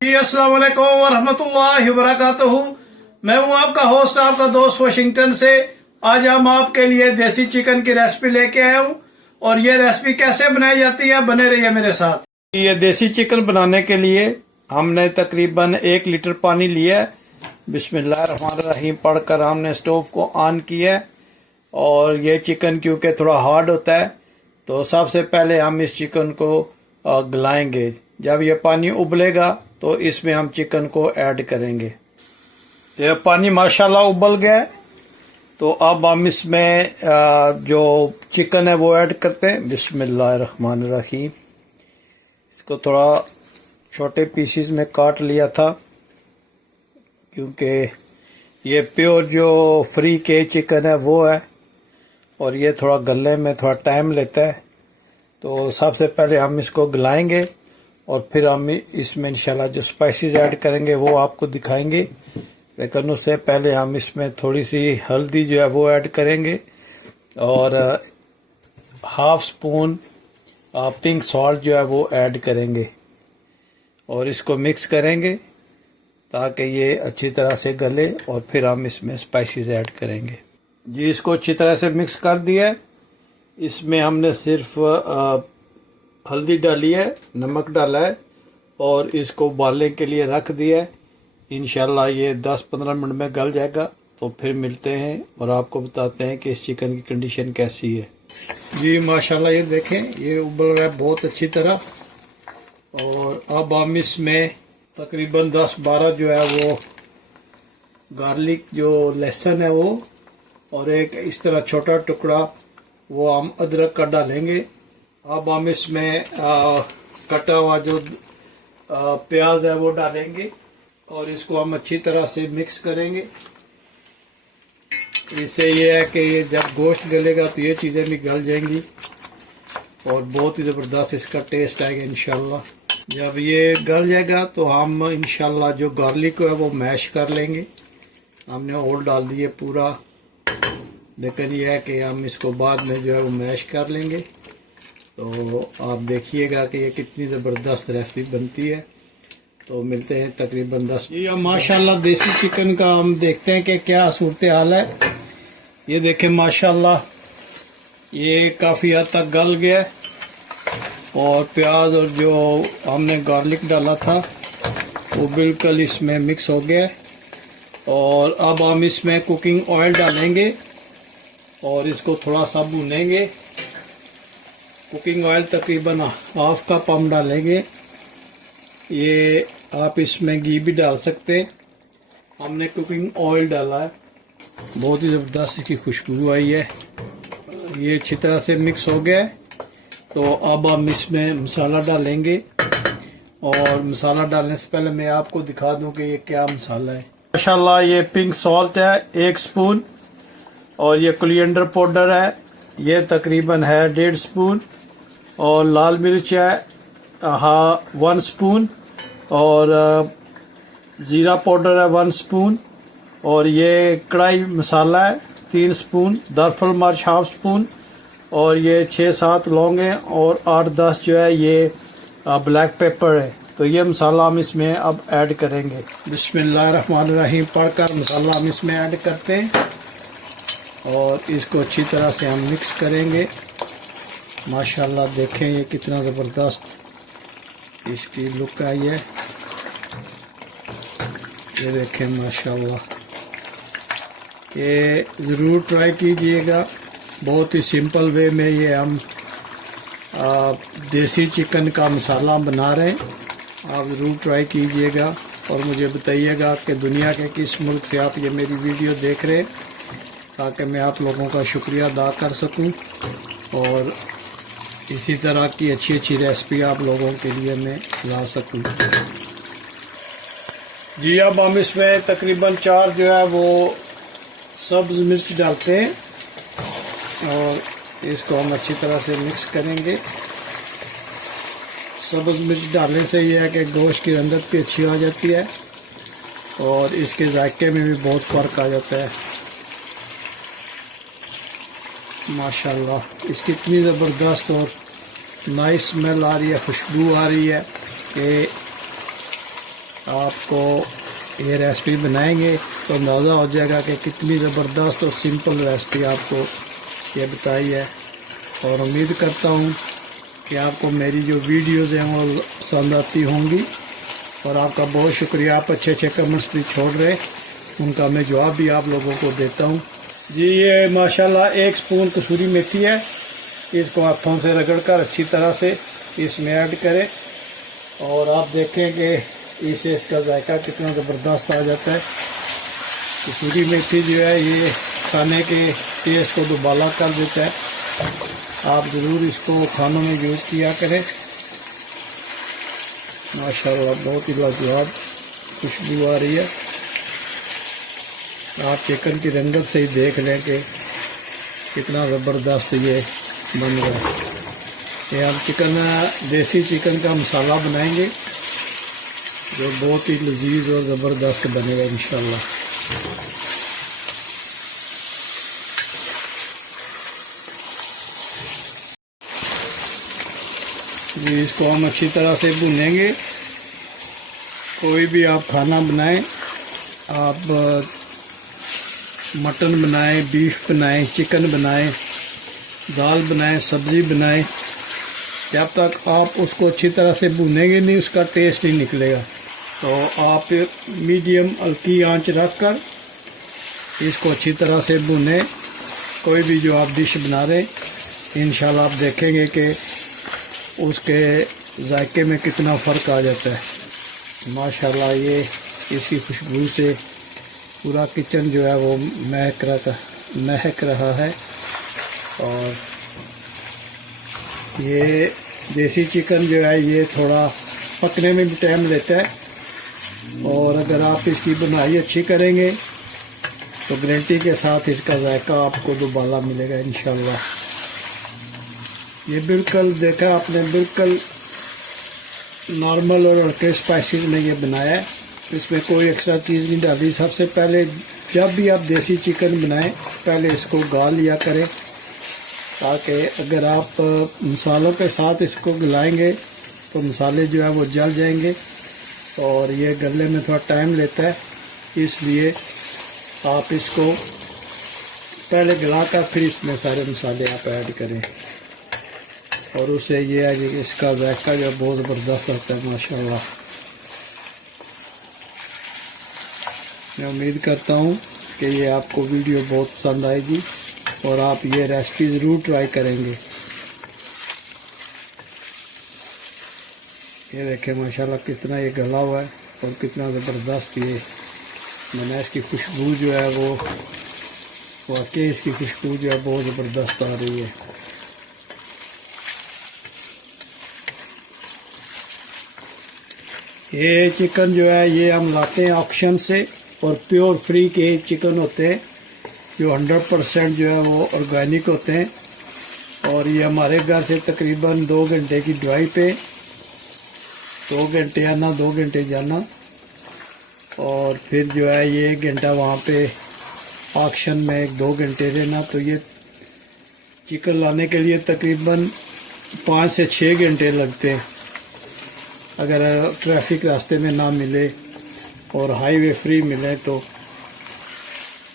जी अस्सलाम वालेकुम वरहमतुल्लाहि वबरकातुहू। मैं हूं आपका होस्ट, आपका दोस्त वाशिंगटन से। आज हम आपके लिए देसी चिकन की रेसिपी लेके आया हूं और ये रेसिपी कैसे बनाई जाती है, बने रहिए मेरे साथ। ये देसी चिकन बनाने के लिए हमने तकरीबन 1 लीटर पानी लिया है। बिस्मिल्लाहिर्रहमानिर्रहीम पढ़कर हमने स्टोव को ऑन किया है। और ये चिकन क्योंकि थोड़ा हार्ड होता है तो सबसे पहले हम इस चिकन को गलाएंगे। जब ये पानी उबलेगा तो इसमें हम चिकन को ऐड करेंगे। यह पानी माशाल्लाह उबल गया है तो अब हम इसमें जो चिकन है वो ऐड करते हैं। बिस्मिल्लाहिर्रहमानिर्रहीम। इसको थोड़ा छोटे पीसेस में काट लिया था क्योंकि ये प्योर जो फ्री के चिकन है वो है और ये थोड़ा गलने में थोड़ा टाइम लेता है। तो सबसे पहले हम इसको गलाएंगे और फिर हम इसमें इंशाल्लाह जो स्पाइसेस ऐड करेंगे वो आपको दिखाएंगे। लेकिन उससे पहले हम इसमें थोड़ी सी हल्दी जो है वो ऐड करेंगे और हाफ स्पून पिंक सॉल्ट जो है वो ऐड करेंगे और इसको मिक्स करेंगे ताकि ये अच्छी तरह से गले और फिर हम इसमें स्पाइसेस ऐड करेंगे। जी इसको अच्छी तरह से मिक्स कर दिया है। इसमें हमने सिर्फ हल्दी डाली है, नमक डाला है और इसको उबालने के लिए रख दिया है। इंशाल्लाह ये 10-15 मिनट में गल जाएगा तो फिर मिलते हैं और आपको बताते हैं कि इस चिकन की कंडीशन कैसी है। जी माशाल्लाह ये देखें ये उबल रहा है बहुत अच्छी तरह। और अब हम इसमें तकरीबन 10-12 जो है वो गार्लिक जो लहसुन है वो और एक इस तरह छोटा टुकड़ा वो हम अदरक का डालेंगे। अब हम इसमें कटा हुआ जो प्याज है वो डालेंगे और इसको हम अच्छी तरह से मिक्स करेंगे। इससे ये है कि जब गोश्त गलेगा तो ये चीज़ें भी गल जाएंगी और बहुत ही ज़बरदस्त इसका टेस्ट आएगा इंशाल्लाह। जब ये गल जाएगा तो हम इंशाल्लाह जो गार्लिक है वो मैश कर लेंगे। हमने और डाल दिए पूरा, लेकिन यह है कि हम इसको बाद में जो है वो मैश कर लेंगे। तो आप देखिएगा कि ये कितनी ज़बरदस्त रेसिपी बनती है। तो मिलते हैं तकरीबन 10। ये माशाल्लाह देसी चिकन का हम देखते हैं कि क्या सूरत हाल है। ये देखें माशाल्लाह ये काफ़ी हद तक गल गया है और प्याज और जो हमने गार्लिक डाला था वो बिल्कुल इसमें मिक्स हो गया है। और अब हम इसमें कुकिंग ऑयल डालेंगे और इसको थोड़ा सा भूनेंगे। कुकिंग ऑयल तकरीबन हाफ कप हम डालेंगे। ये आप इसमें घी भी डाल सकते हैं। हमने कुकिंग ऑयल डाला है, बहुत ही ज़बरदस्त इसकी खुशबू आई है। ये अच्छी तरह से मिक्स हो गया है तो अब हम इसमें मसाला डालेंगे। और मसाला डालने से पहले मैं आपको दिखा दूं कि ये क्या मसाला है। माशाल्लाह ये पिंक सॉल्ट है 1 स्पून और ये कोरिएंडर पाउडर है ये तकरीबन है 1.5 स्पून और लाल मिर्च है 1 स्पून और ज़ीरा पाउडर है 1 स्पून और ये कढ़ाई मसाला है 3 स्पून, दारफल मिर्च हाफ स्पून और ये 6-7 लौंग हैं और 8-10 जो है ये ब्लैक पेपर है। तो ये मसाला हम इसमें अब ऐड करेंगे। बिस्मिल्लाहिर्रहमानिर्रहीम पढ़कर मसाला हम इसमें ऐड करते हैं और इसको अच्छी तरह से हम मिक्स करेंगे। माशाल्लाह देखें ये कितना ज़बरदस्त इसकी लुक आई है। ये देखें माशाल्लाह, ये ज़रूर ट्राई कीजिएगा। बहुत ही सिंपल वे में ये हम देसी चिकन का मसाला बना रहे हैं। आप ज़रूर ट्राई कीजिएगा और मुझे बताइएगा कि दुनिया के किस मुल्क से आप ये मेरी वीडियो देख रहे हैं ताकि मैं आप लोगों का शुक्रिया अदा कर सकूं और इसी तरह की अच्छी रेसिपी आप लोगों के लिए मैं ला सकूं। जी अब हम इसमें तकरीबन 4 जो है वो सब्ज़ मिर्च डालते हैं और इसको हम अच्छी तरह से मिक्स करेंगे। सब्ज़ मिर्च डालने से यह है कि गोश्त की रंगत भी अच्छी आ जाती है और इसके जायके में भी बहुत फ़र्क आ जाता है। माशाल्लाह इसकी इतनी ज़बरदस्त और नाइस स्मेल आ रही है, खुशबू आ रही है कि आपको ये रेसिपी बनाएंगे तो अंदाज़ा हो जाएगा कि कितनी ज़बरदस्त और सिंपल रेसिपी आपको ये बताई है। और उम्मीद करता हूँ कि आपको मेरी जो वीडियोज़ हैं वो पसंद आती होंगी। और आपका बहुत शुक्रिया, आप अच्छे अच्छे कमेंट्स भी छोड़ रहे हैं, उनका मैं जवाब भी आप लोगों को देता हूँ जी। ये माशाल्लाह 1 स्पून कसूरी मेथी है, इसको हाथों से रगड़कर अच्छी तरह से इसमें ऐड करें और आप देखें कि इससे इसका जायका कितना ज़बरदस्त आ जाता है। कसूरी मेथी जो है ये खाने के टेस्ट को दुबाला कर देता है। आप ज़रूर इसको खानों में यूज़ किया करें। माशाल्लाह बहुत ही लाजवाब खुशबू आ रही है। आप चिकन की रंगत से ही देख लें कि कितना ज़बरदस्त ये बन रहा है। ये हम देसी चिकन का मसाला बनाएंगे जो बहुत ही लजीज और ज़बरदस्त बनेगा इंशाल्लाह। जी इसको हम अच्छी तरह से भूनेंगे। कोई भी आप खाना बनाएं, आप मटन बनाएं, बीफ बनाएं, चिकन बनाएं, दाल बनाएं, सब्ज़ी बनाएं, जब तक आप उसको अच्छी तरह से भूनेंगे नहीं उसका टेस्ट नहीं निकलेगा। तो आप मीडियम हल्की आंच रखकर इसको अच्छी तरह से भुनें। कोई भी जो आप डिश बना रहे हैं इंशाल्लाह आप देखेंगे कि उसके जायके में कितना फ़र्क आ जाता है। माशाल्लाह ये इसकी खुशबू से पूरा किचन जो है वो महक रहा है। और ये देसी चिकन जो है ये थोड़ा पकने में भी टाइम लेता है और अगर आप इसकी बुनाई अच्छी करेंगे तो गारंटी के साथ इसका जायका आपको दुबाला मिलेगा इंशाल्लाह। ये बिल्कुल देखा आपने, बिल्कुल नॉर्मल और हल्के स्पाइसेस में ये बनाया है, इसमें कोई एक्स्ट्रा चीज़ नहीं डाली। सबसे पहले जब भी आप देसी चिकन बनाएं पहले इसको गाल लिया करें, ताकि अगर आप मसालों के साथ इसको गलाएंगे तो मसाले जो है वो जल जाएंगे और ये गलने में थोड़ा टाइम लेता है। इसलिए आप इसको पहले गलाकर फिर इसमें सारे मसाले आप ऐड करें और उससे ये है कि इसका जायका जो बहुत ज़बरदस्त आता है माशाल्लाह। मैं उम्मीद करता हूँ कि ये आपको वीडियो बहुत पसंद आएगी और आप ये रेसिपी ज़रूर ट्राई करेंगे। ये देखें माशाल्लाह कितना ये गला हुआ है और कितना ज़बरदस्त ये मैंने इसकी खुशबू जो है वो वाकई इसकी खुशबू जो है बहुत ज़बरदस्त आ रही है। ये चिकन जो है ये हम लाते हैं ऑक्शन से और प्योर फ्री के चिकन होते हैं जो 100% जो है वो ऑर्गेनिक होते हैं। और ये हमारे घर से तकरीबन 2 घंटे की ड्राइव पे, 2 घंटे आना 2 घंटे जाना और फिर जो है ये 1 घंटा वहाँ पे ऑक्शन में 1-2 घंटे रहना। तो ये चिकन लाने के लिए तकरीबन 5 से 6 घंटे लगते हैं अगर ट्रैफिक रास्ते में ना मिले और हाईवे फ्री मिले तो।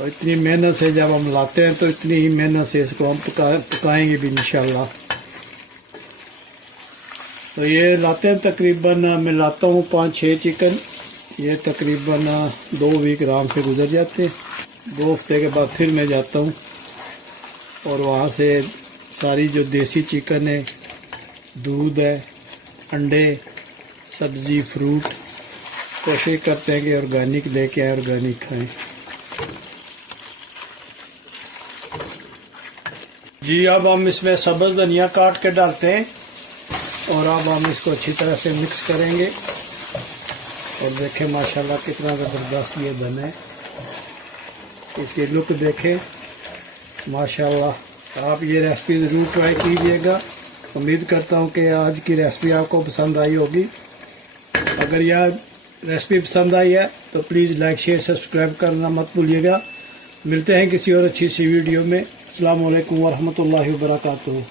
और इतनी मेहनत से जब हम लाते हैं तो इतनी ही मेहनत से इसको हम पकाएंगे भी इंशाल्लाह। तो ये लाते हैं तकरीबन, मैं लाता हूँ 5-6 चिकन, ये तकरीबन 2 वीक आराम से गुजर जाते हैं। 2 हफ्ते के बाद फिर मैं जाता हूँ और वहाँ से सारी जो देसी चिकन है, दूध है, अंडे, सब्ज़ी, फ्रूट, कोशिश करते हैं कि ऑर्गेनिक लेके आए, ऑर्गेनिक खाएं। जी अब हम इसमें सब्ज़ धनिया काट के डालते हैं और अब हम इसको अच्छी तरह से मिक्स करेंगे। और देखें माशाल्लाह कितना ज़बरदस्त ये बना है, इसकी लुक देखें माशाल्लाह। आप ये रेसिपी ज़रूर ट्राई कीजिएगा। उम्मीद करता हूँ कि आज की रेसिपी आपको पसंद आई होगी। अगर यह रेसिपी पसंद आई है तो प्लीज़ लाइक, शेयर, सब्सक्राइब करना मत भूलिएगा। मिलते हैं किसी और अच्छी सी वीडियो में। अस्सलाम वालेकुम व रहमतुल्लाहि व बरकातुहू।